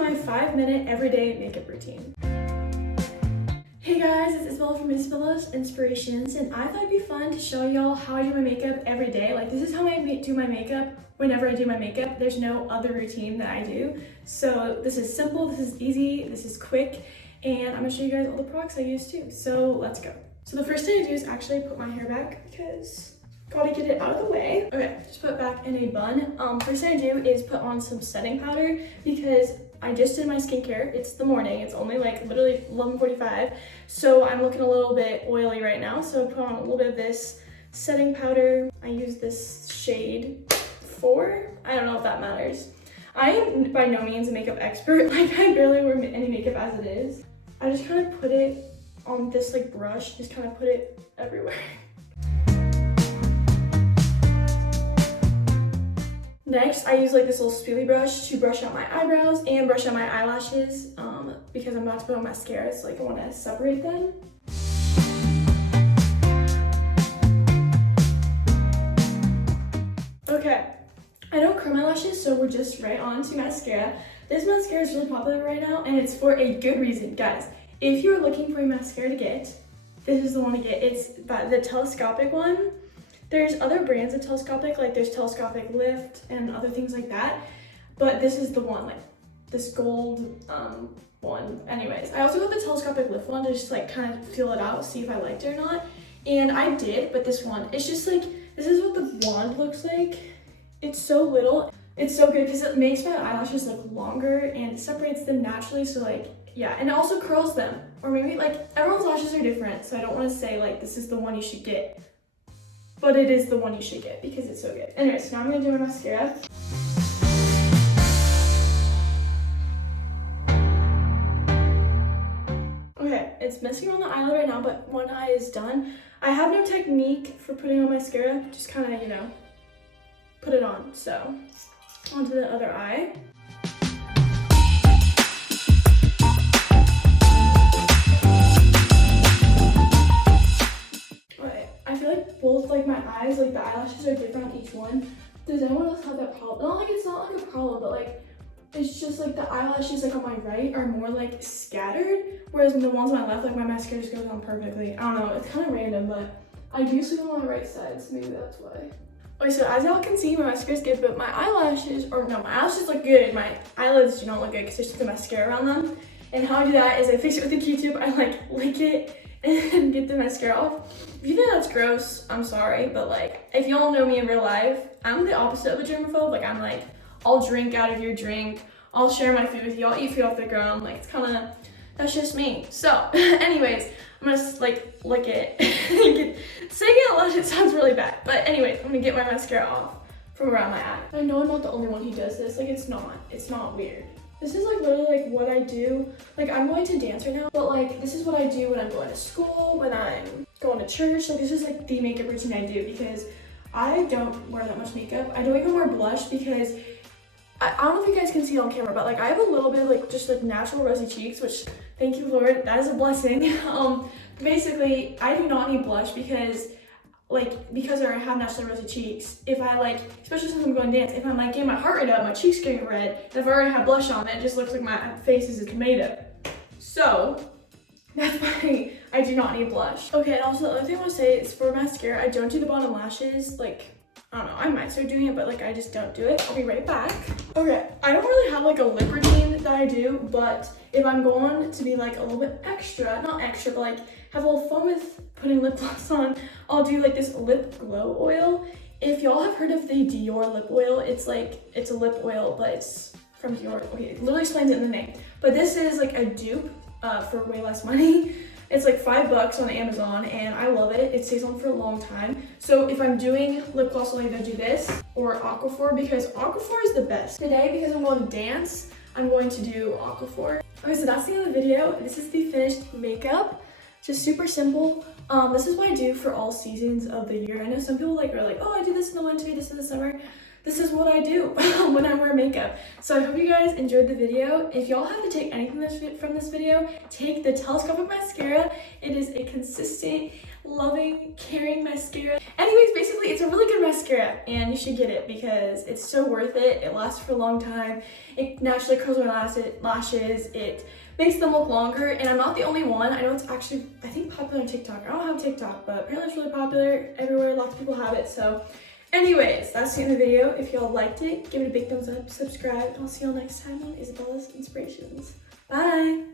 my 5-minute everyday makeup routine. Hey guys, it's Isabella from Isabella's Inspirations, and I thought it'd be fun to show y'all how I do my makeup every day. Like, this is how I do my makeup whenever I do my makeup. There's no other routine that I do. So this is simple, this is easy, this is quick, and I'm gonna show you guys all the products I use too. So let's go. So the first thing I do is actually put my hair back because gotta get it out of the way. Okay, just put it back in a bun. First thing I do is put on some setting powder because I just did my skincare. It's the morning. It's only like literally 11:45. So I'm looking a little bit oily right now. So I put on a little bit of this setting powder. I use this shade 4. I don't know if that matters. I am by no means a makeup expert. Like, I barely wear any makeup as it is. I just kind of put it on this like brush, just kind of put it everywhere. Next, I use like this little spoolie brush to brush out my eyebrows and brush out my eyelashes because I'm about to put on mascara, so like I want to separate them. Okay, I don't curl my lashes, so we're just right on to mascara. This mascara is really popular right now, and it's for a good reason, guys. If you're looking for a mascara to get, this is the one to get. It's the telescopic one. There's other brands of telescopic, like there's telescopic lift and other things like that, but this is the one, like this gold one. Anyways, I also got the telescopic lift one to just like kind of feel it out, see if I liked it or not, and I did. But this one, it's just like, this is what the wand looks like. It's so little. It's so good because it makes my eyelashes look longer and it separates them naturally, so like, yeah, and it also curls them. Or maybe like, everyone's lashes are different, so I don't want to say like this is the one you should get, but it is the one you should get because it's so good. Anyways, now I'm gonna do my mascara. Okay, it's messing around the eyelid right now, but one eye is done. I have no technique for putting on mascara, just kind of, you know, put it on. So, onto the other eye. Both like my eyes, like the eyelashes are different on each one. Does anyone else have that problem? Not like it's not like a problem, but like it's just like the eyelashes like on my right are more like scattered, whereas the ones on my left, like my mascara just goes on perfectly. I don't know, it's kind of random, but I do sleep on my right side, so maybe that's why. Okay, so as y'all can see, my mascara is good, but my eyelashes, or no, my eyelashes look good. My eyelids do not look good because there's the mascara around them. And how I do that is I fix it with a Q-tip, I like lick it and get the mascara off. If you think that's gross, I'm sorry, but like, if y'all know me in real life, I'm the opposite of a germaphobe. Like, I'm like, I'll drink out of your drink, I'll share my food with you, I'll eat food off the ground. Like, it's kind of, that's just me. So, anyways, I'm gonna like lick it. Saying it out loud, it sounds really bad. But anyways, I'm gonna get my mascara off from around my eye. I know I'm not the only one who does this. Like, it's not weird. This is like literally like what I do. Like, I'm going to dance right now, but like this is what I do when I'm going to school, when I'm going to church. Like, this is like the makeup routine I do because I don't wear that much makeup. I don't even wear blush because I don't know if you guys can see it on camera, but like I have a little bit of like just like natural rosy cheeks, which thank you Lord, that is a blessing. Basically I do not need blush because I have naturally rosy cheeks, if I like, especially since I'm going to dance, if I'm like getting my heart rate up, my cheeks getting red, and if I already have blush on, it just looks like my face is a tomato. So that's why I do not need blush. Okay, and also the other thing I want to say is for mascara, I don't do the bottom lashes. Like, I don't know, I might start doing it, but like I just don't do it. I'll be right back. Okay, I don't really have like a lip routine that I do, but if I'm going to be like a little bit extra, not extra, but like have a little fun with putting lip gloss on, I'll do like this lip glow oil. If y'all have heard of the Dior lip oil, it's like, it's a lip oil, but it's from Dior. Okay, it literally explains it in the name. But this is like a dupe for way less money. It's like $5 on Amazon, and I love it. It stays on for a long time. So if I'm doing lip gloss, I'll either do this or Aquaphor, because Aquaphor is the best. Today, because I'm going to dance, I'm going to do Aquaphor. Okay, so that's the end of the video. This is the finished makeup. Just super simple. This is what I do for all seasons of the year. I know some people are like, oh, I do this in the winter, this in the summer. This is what I do when I wear makeup. So I hope you guys enjoyed the video. If y'all have to take anything from this video, take the telescopic mascara. It is a consistent loving carrying mascara. Anyways, basically it's a really good mascara and you should get it because it's so worth it. It lasts for a long time. It naturally curls my lashes. It makes them look longer, and I'm not the only one. I know it's actually, I think, popular on TikTok. I don't have TikTok, but apparently it's really popular everywhere. Lots of people have it. So anyways, that's the end of the video. If y'all liked it, give it a big thumbs up, subscribe, and I'll see y'all next time on Isabella's Inspirations. Bye!